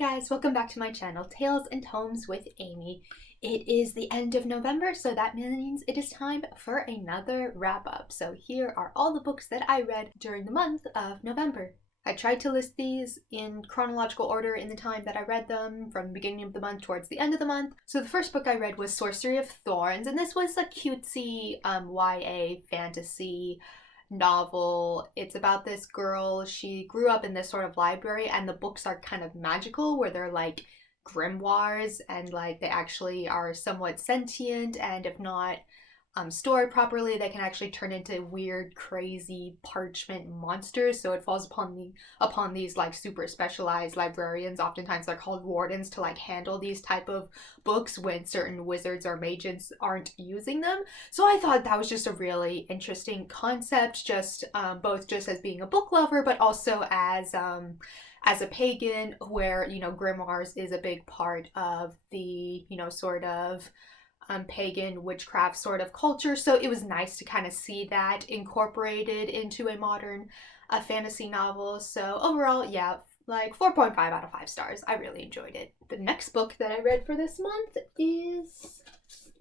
guys, welcome back to my channel, Tales and Tomes with Amy. It is the end of November, so that means it is time for another wrap-up. So here are all the books that I read during the month of November. I tried to list these in chronological order in the time that I read them, from the beginning of the month towards the end of the month. So the first book I read was SORCERY of Thorns, and this was a cutesy YA fantasy novel. It's about this girl. She grew up in this sort of library, and the books are kind of magical, where they're like grimoires, and like they actually are somewhat sentient, and if not stored properly, they can actually turn into weird, crazy parchment monsters. So it falls upon these like super specialized librarians. Oftentimes they're called wardens, to like handle these type of books when certain wizards or mages aren't using them. So I thought that was just a really interesting concept, just both just as being a book lover, but also as a pagan, where, you know, grimoires is a big part of the, you know, sort of pagan witchcraft sort of culture. So it was nice to kind of see that incorporated into a modern fantasy novel. So overall, yeah, like 4.5 out of 5 stars. I really enjoyed it. The next book that I read for this month is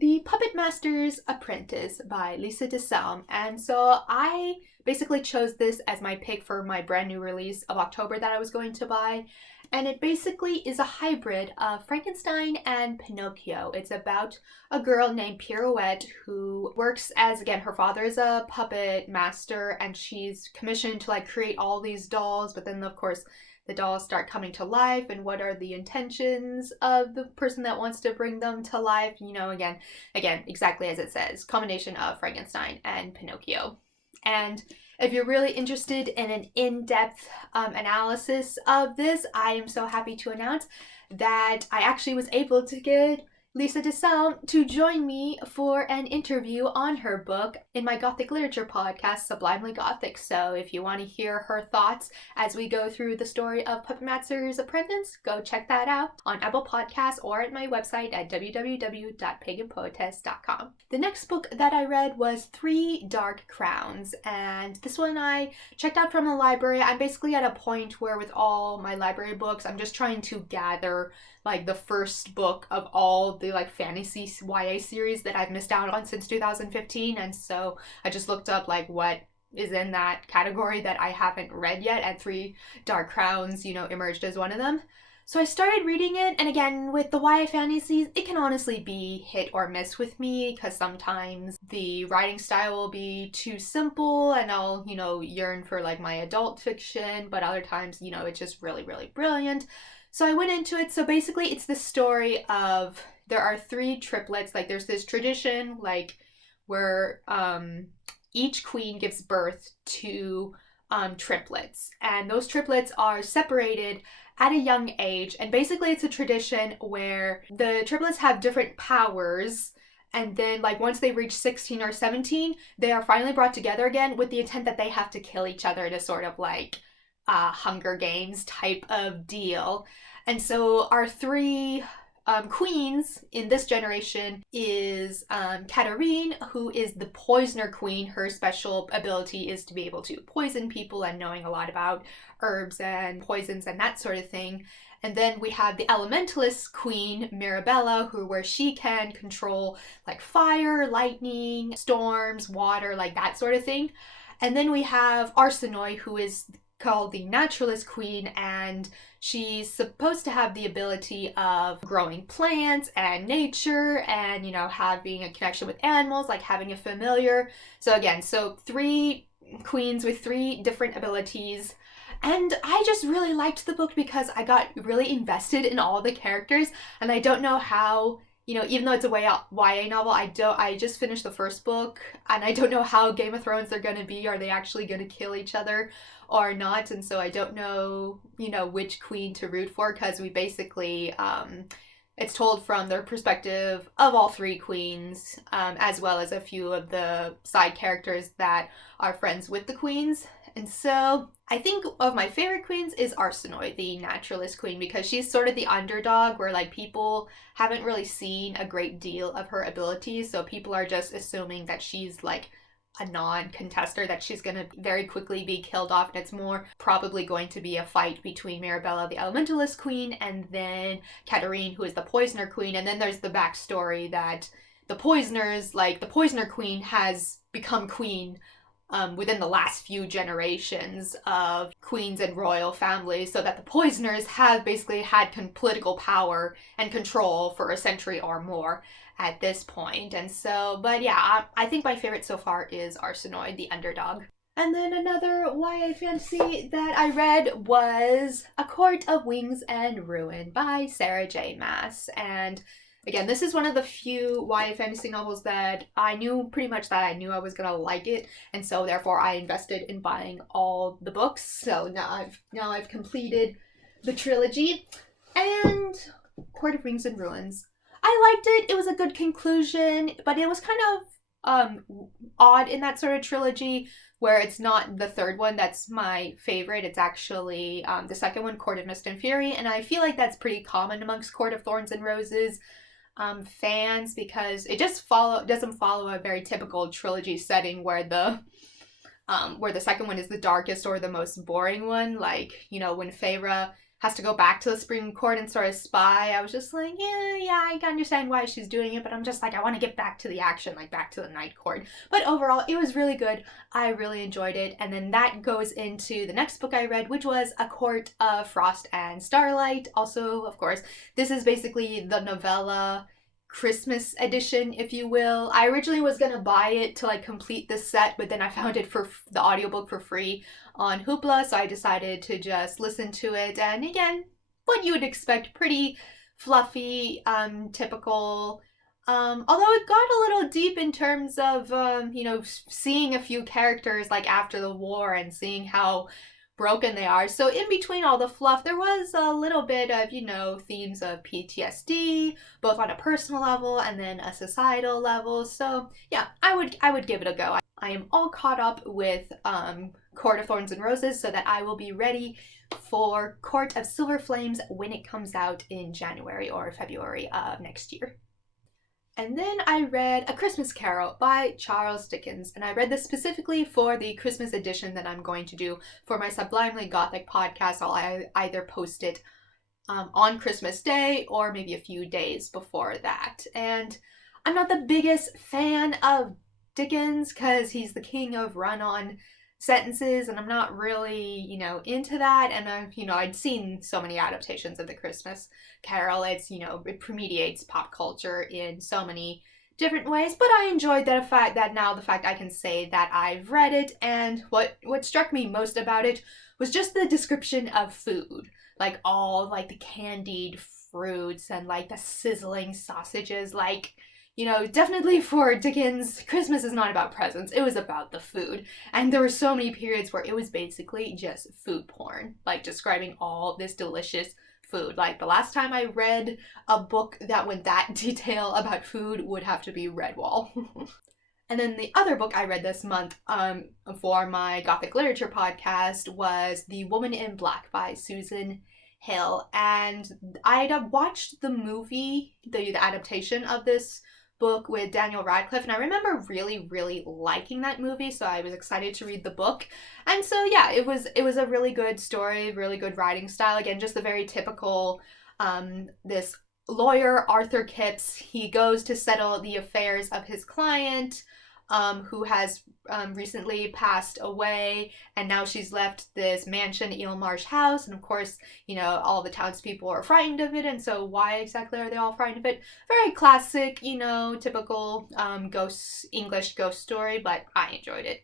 The Puppet Master's Apprentice by Lisa DeSalm. And so I basically chose this as my pick for my brand new release of October that I was going to buy. And it basically is a hybrid of Frankenstein and Pinocchio. It's about a girl named Pirouette who works as, again, her father is a puppet master, and she's commissioned to like create all these dolls, but then of course the dolls start coming to life, and what are the intentions of the person that wants to bring them to life? You know, again, exactly as it says, combination of Frankenstein and Pinocchio. And if you're really interested in an in-depth analysis of this, I am so happy to announce that I actually was able to get Lisa DeSalm to join me for an interview on her book in my Gothic literature podcast, Sublimely Gothic. So if you want to hear her thoughts as we go through the story of Puppet Master's Apprentice, go check that out on Apple Podcasts or at my website at www.paganpoetess.com. The next book that I read was Three Dark Crowns, and this one I checked out from the library. I'm basically at a point where with all my library books, I'm just trying to gather like the first book of all the like fantasy YA series that I've missed out on since 2015. And so I just looked up like what is in that category that I haven't read yet, and Three Dark Crowns, you know, emerged as one of them. So I started reading it, and again, with the YA fantasies, it can honestly be hit or miss with me, because sometimes the writing style will be too simple and I'll, you know, yearn for like my adult fiction, but other times, you know, it's just really, really brilliant. So I went into it. So basically it's the story of, there are three triplets. Like there's this tradition like where each queen gives birth to triplets, and those triplets are separated at a young age. And basically it's a tradition where the triplets have different powers, and then like once they reach 16 or 17, they are finally brought together again with the intent that they have to kill each other to sort of like Hunger Games type of deal. And so our three queens in this generation is Katarine, who is the poisoner queen. Her special ability is to be able to poison people and knowing a lot about herbs and poisons and that sort of thing. And then we have the elementalist queen, Mirabella, where she can control like fire, lightning, storms, water, like that sort of thing. And then we have Arsinoe, who is called the naturalist queen, and she's supposed to have the ability of growing plants and nature and, you know, having a connection with animals, like having a familiar. So again, so three queens with three different abilities. And I just really liked the book because I got really invested in all the characters, and I don't know how, you know, even though it's a YA novel, I just finished the first book, and I don't know how Game of Thrones they're going to be. Are they actually going to kill each other or not? And so I don't know, you know, which queen to root for, because we basically, it's told from their perspective of all three queens, as well as a few of the side characters that are friends with the queens. And so I think of my favorite queens is Arsinoe, the naturalist queen, because she's sort of the underdog, where like people haven't really seen a great deal of her abilities. So people are just assuming that she's like a non-contester, that she's going to very quickly be killed off, and it's more probably going to be a fight between Mirabella, the Elementalist Queen, and then Katarine, who is the Poisoner Queen. And then there's the backstory that the Poisoners, like the Poisoner Queen has become queen within the last few generations of queens and royal families, so that the Poisoners have basically had political power and control for a century or more at this point. And so, but yeah, I think my favorite so far is Arsinoid, the underdog. And then another YA fantasy that I read was A Court of Wings and Ruin by Sarah J. Maas. And again, this is one of the few YA fantasy novels that I knew pretty much that I knew I was gonna like it, and so therefore I invested in buying all the books. So now I've completed the trilogy. And Court of Rings and Ruins, I liked it. It was a good conclusion, but it was kind of odd in that sort of trilogy where it's not the third one that's my favorite. It's actually the second one, Court of Mist and Fury, and I feel like that's pretty common amongst Court of Thorns and Roses fans, because it just doesn't follow a very typical trilogy setting where the second one is the darkest or the most boring one. Like, you know, when Feyre has to go back to the Supreme Court and sort of spy, I was just like, yeah, I can understand why she's doing it, but I'm just like, I want to get back to the action, like back to the Night Court. But overall, it was really good. I really enjoyed it. And then that goes into the next book I read, which was A Court of Frost and Starlight. Also, of course, this is basically the novella Christmas edition, if you will. I originally was gonna buy it to like complete the set, but then I found it for the audiobook for free on Hoopla, so I decided to just listen to it. And again, what you would expect, pretty fluffy, typical. Although it got a little deep in terms of, you know, seeing a few characters like after the war and seeing how broken they are. So in between all the fluff, there was a little bit of, you know, themes of PTSD, both on a personal level and then a societal level. So yeah, I would give it a go. I am all caught up with Court of Thorns and Roses, so that I will be ready for Court of Silver Flames when it comes out in January or February of next year. And then I read A Christmas Carol by Charles Dickens, and I read this specifically for the Christmas edition that I'm going to do for my Sublimely Gothic podcast. I'll either post it on Christmas Day or maybe a few days before that. And I'm not the biggest fan of Dickens because he's the king of run-on sentences, and I'm not really, you know, into that. And I'd seen so many adaptations of the Christmas Carol. It's, you know, it permeates pop culture in so many different ways, but I enjoyed the fact I can say that I've read it. And what struck me most about it was just the description of food, like all like the candied fruits and like the sizzling sausages. Like, you know, definitely for Dickens, Christmas is not about presents. It was about the food. And there were so many periods where it was basically just food porn, like describing all this delicious food. Like the last time I read a book that went that detail about food would have to be Redwall. And then the other book I read this month for my Gothic Literature podcast was The Woman in Black by Susan Hill. And I'd watched the movie, the adaptation of this book with Daniel Radcliffe, and I remember really, really liking that movie, so I was excited to read the book. And so yeah, it was a really good story, really good writing style. Again, just the very typical, this lawyer, Arthur Kipps, he goes to settle the affairs of his client, who has recently passed away, and now she's left this mansion, Eel Marsh House, and of course, you know, all the townspeople are frightened of it. And so why exactly are they all frightened of it? Very classic, you know, typical English ghost story, but I enjoyed it.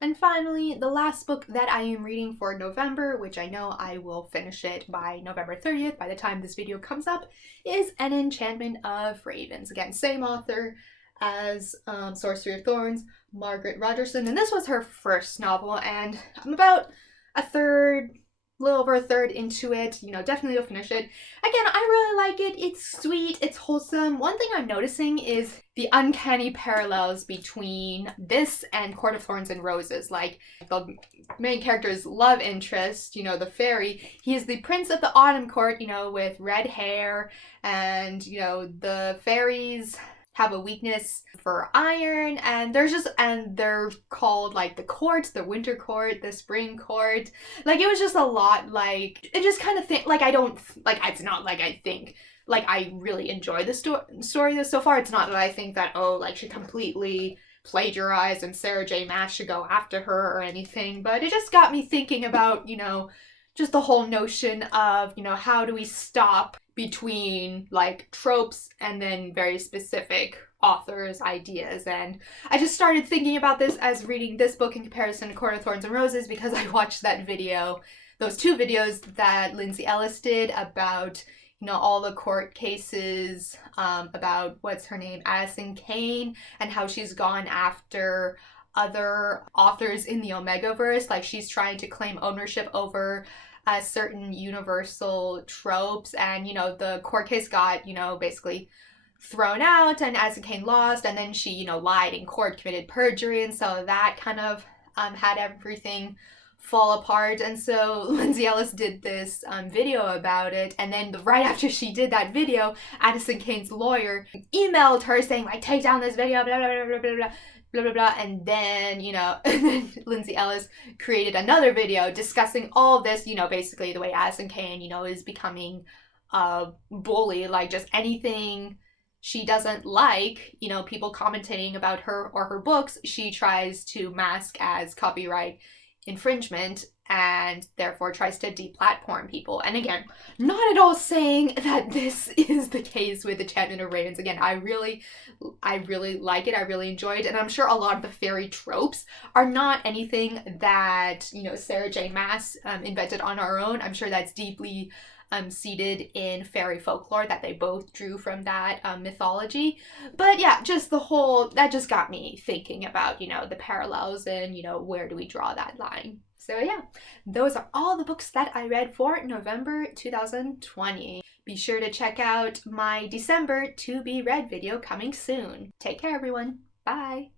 And finally, the last book that I am reading for November, which I know I will finish it by November 30th, by the time this video comes up, is An Enchantment of Ravens. Again, same author as Sorcery of Thorns, Margaret Rogerson, and this was her first novel, and I'm about a little over a third into it. You know, definitely will finish it. Again, I really like it. It's sweet, it's wholesome. One thing I'm noticing is the uncanny parallels between this and Court of Thorns and Roses. Like, the main character's love interest, you know, the fairy, he is the prince of the Autumn Court, you know, with red hair, and, you know, the fairies have a weakness for iron, and they're called like the court, the winter court, the spring court. Like it was just a lot. Like it just kind of think like I don't like it's not like I think like I really enjoy the story so far. It's not that I think that oh like she completely plagiarized and Sarah J Maas should go after her or anything, but it just got me thinking about, you know, just the whole notion of, you know, how do we stop between like tropes and then very specific authors' ideas. And I just started thinking about this as reading this book in comparison to Court of Thorns and Roses, because I watched that video, those two videos that Lindsay Ellis did about, you know, all the court cases about, what's her name, Addison Cain, and how she's gone after other authors in the Omegaverse. Like she's trying to claim ownership over certain universal tropes, and you know the court case got, you know, basically thrown out and Addison Cain lost, and then she, you know, lied in court, committed perjury, and so that kind of had everything fall apart. And so Lindsay Ellis did this video about it, and then right after she did that video, Addison Cain's lawyer emailed her saying like, take down this video, blah blah blah blah blah blah blah blah blah. And then, you know, Lindsay Ellis created another video discussing all of this, you know, basically the way Addison Cain, you know, is becoming a bully, like just anything she doesn't like, you know, people commenting about her or her books, she tries to mask as copyright infringement, and therefore tries to deplatform people. And again, not at all saying that this is the case with Enchantment of Ravens. Again, I really like it. I really enjoyed it. And I'm sure a lot of the fairy tropes are not anything that, you know, Sarah J Maas invented on her own. I'm sure that's deeply seated in fairy folklore that they both drew from that mythology. But yeah, just the whole, that just got me thinking about, you know, the parallels and, you know, where do we draw that line. So yeah, those are all the books that I read for November 2020. Be sure to check out my December to be read video coming soon. Take care, everyone. Bye.